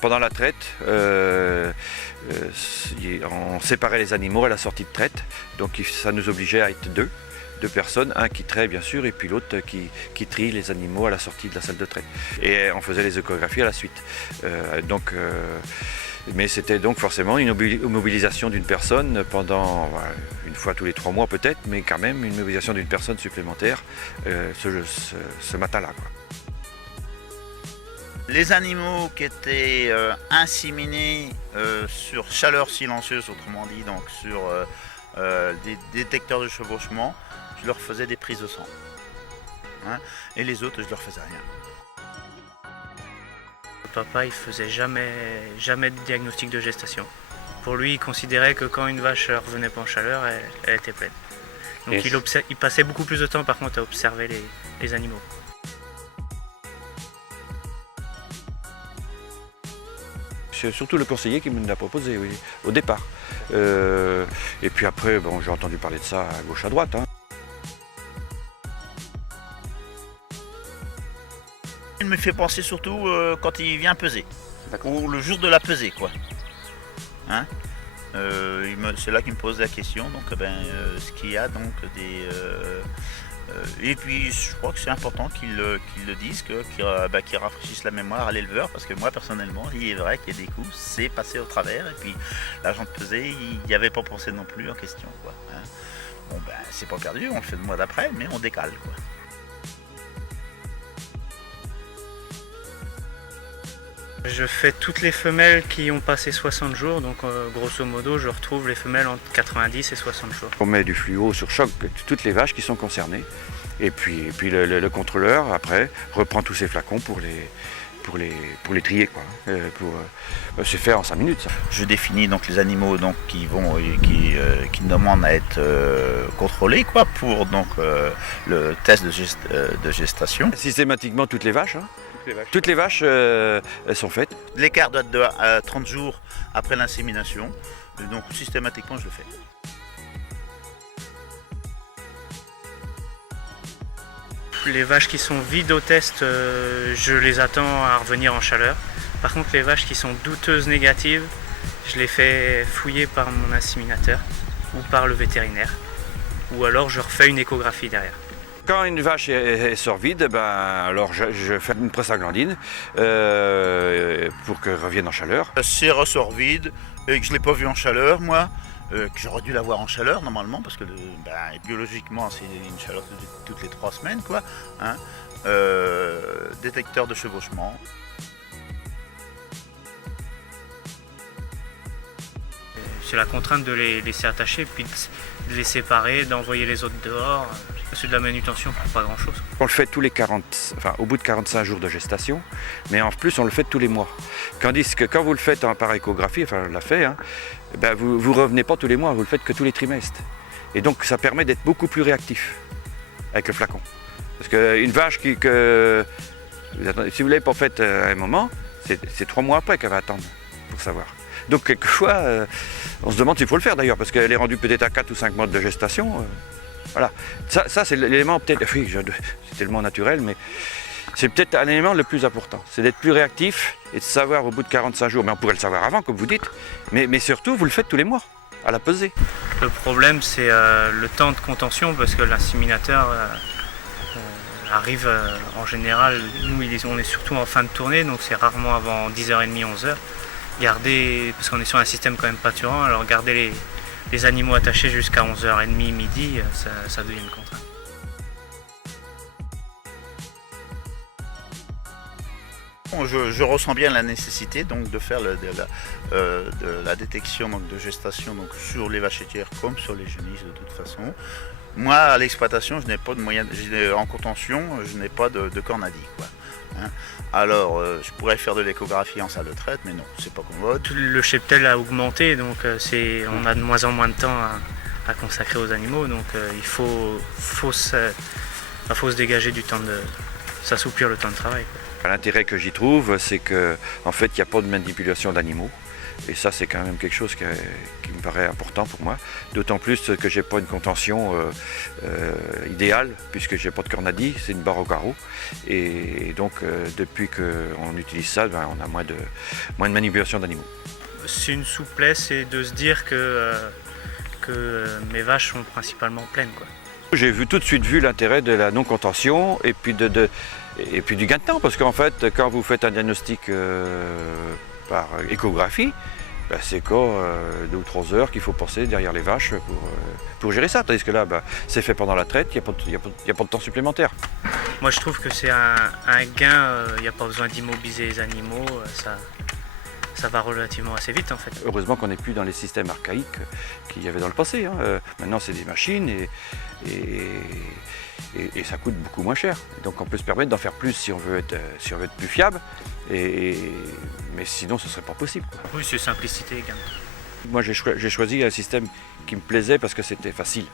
Pendant la traite, on séparait les animaux à la sortie de traite, donc ça nous obligeait à être deux personnes, un qui traite bien sûr et puis l'autre qui trie les animaux à la sortie de la salle de traite. Et on faisait les échographies à la suite. Mais c'était donc forcément une mobilisation d'une personne pendant une fois tous les 3 mois peut-être, mais quand même une mobilisation d'une personne supplémentaire ce matin-là. Les animaux qui étaient inséminés sur chaleur silencieuse, autrement dit, donc sur des détecteurs de chevauchement, je leur faisais des prises de sang. Hein, et les autres, je leur faisais rien. Papa, il faisait jamais de diagnostic de gestation. Pour lui, il considérait que quand une vache revenait pas en chaleur, elle était pleine. Donc il passait beaucoup plus de temps par contre à observer les animaux. C'est surtout le conseiller qui me l'a proposé, oui, au départ. Et puis après, bon, j'ai entendu parler de ça à gauche, à droite. Hein. Il me fait penser surtout quand il vient peser, ou le jour de la pesée, quoi. Hein, c'est là qu'il me pose la question, donc ce qu'il y a donc des... et puis je crois que c'est important qu'ils le disent, qu'ils rafraîchissent la mémoire à l'éleveur, parce que moi personnellement, il est vrai qu'il y a des coups, c'est passé au travers, et puis l'agent de pesée, il n'y avait pas pensé non plus en question, quoi. Hein. Bon c'est pas perdu, on le fait le mois d'après, mais on décale, quoi. Je fais toutes les femelles qui ont passé 60 jours, donc grosso modo je retrouve les femelles entre 90 et 60 jours. On met du fluo sur choc toutes les vaches qui sont concernées, et puis le contrôleur après reprend tous ces flacons pour les trier, quoi. C'est fait en 5 minutes. Ça. Je définis donc les animaux donc, qui demandent à être contrôlés, quoi, pour donc, le test de gestation. Systématiquement toutes les vaches. Hein. Toutes les vaches elles sont faites. L'écart doit être de 30 jours après l'insémination, donc systématiquement je le fais. Les vaches qui sont vides au test, je les attends à revenir en chaleur. Par contre les vaches qui sont douteuses négatives, je les fais fouiller par mon inséminateur ou par le vétérinaire. Ou alors je refais une échographie derrière. Quand une vache sort vide, alors je fais une prostaglandine pour qu'elle revienne en chaleur. Si elle ressort vide et que je ne l'ai pas vue en chaleur, moi, que j'aurais dû l'avoir en chaleur normalement, parce que biologiquement c'est une chaleur toutes les 3 semaines, quoi. Hein, détecteur de chevauchement. C'est la contrainte de les laisser attacher, puis de les séparer, d'envoyer les autres dehors. C'est de la manutention pour pas grand chose. On le fait au bout de 45 jours de gestation, mais en plus on le fait tous les mois. Tandis que quand vous le faites par échographie, enfin on l'a fait, hein, vous revenez pas tous les mois, vous le faites que tous les trimestres. Et donc ça permet d'être beaucoup plus réactif avec le flacon. Parce qu'une vache si vous l'avez pas faite à un moment, c'est 3 mois après qu'elle va attendre pour savoir. Donc quelquefois, on se demande s'il faut le faire d'ailleurs, parce qu'elle est rendue peut-être à 4 ou 5 mois de gestation. Voilà, ça c'est l'élément peut-être, oui, c'est tellement naturel, mais c'est peut-être un élément le plus important. C'est d'être plus réactif et de savoir au bout de 45 jours, mais on pourrait le savoir avant, comme vous dites, mais surtout vous le faites tous les mois, à la pesée. Le problème c'est le temps de contention, parce que l'inséminateur arrive en général, nous on est surtout en fin de tournée, donc c'est rarement avant 10h30, 11h. Parce qu'on est sur un système quand même pâturant, alors garder les animaux attachés jusqu'à 11h30, midi, ça devient une contrainte. Je ressens bien la nécessité donc, de faire de la détection donc, de gestation donc, sur les vaches laitières comme sur les génisses de toute façon. Moi, à l'exploitation, je n'ai pas de moyens, en contention, je n'ai pas de cornadie, quoi. Hein. Alors, je pourrais faire de l'échographie en salle de traite, mais non, c'est pas commode. Le cheptel a augmenté, donc on a de moins en moins de temps à consacrer aux animaux, donc il faut se dégager du temps de s'assouplir le temps de travail, quoi. L'intérêt que j'y trouve, c'est qu'en fait, il n'y a pas de manipulation d'animaux. Et ça, c'est quand même quelque chose qui me paraît important pour moi. D'autant plus que j'ai pas une contention idéale, puisque j'ai pas de cornadis, c'est une barre au carreau. Et donc, depuis qu'on utilise ça, ben, on a moins de manipulation d'animaux. C'est une souplesse et de se dire que mes vaches sont principalement pleines, quoi. J'ai tout de suite vu l'intérêt de la non-contention et puis du gain de temps, parce qu'en fait, quand vous faites un diagnostic par échographie, ben, c'est quoi 2 ou 3 heures qu'il faut passer derrière les vaches pour gérer ça. Tandis que là, ben, c'est fait pendant la traite, il n'y a pas de temps supplémentaire. Moi je trouve que c'est un gain, il n'y a pas besoin d'immobiliser les animaux, ça va relativement assez vite en fait. Heureusement qu'on n'est plus dans les systèmes archaïques qu'il y avait dans le passé, hein. Maintenant c'est des machines et ça coûte beaucoup moins cher. Donc on peut se permettre d'en faire plus si on veut être plus fiable, mais sinon ce ne serait pas possible, quoi. Oui, c'est simplicité et gain. Moi j'ai choisi un système qui me plaisait parce que c'était facile.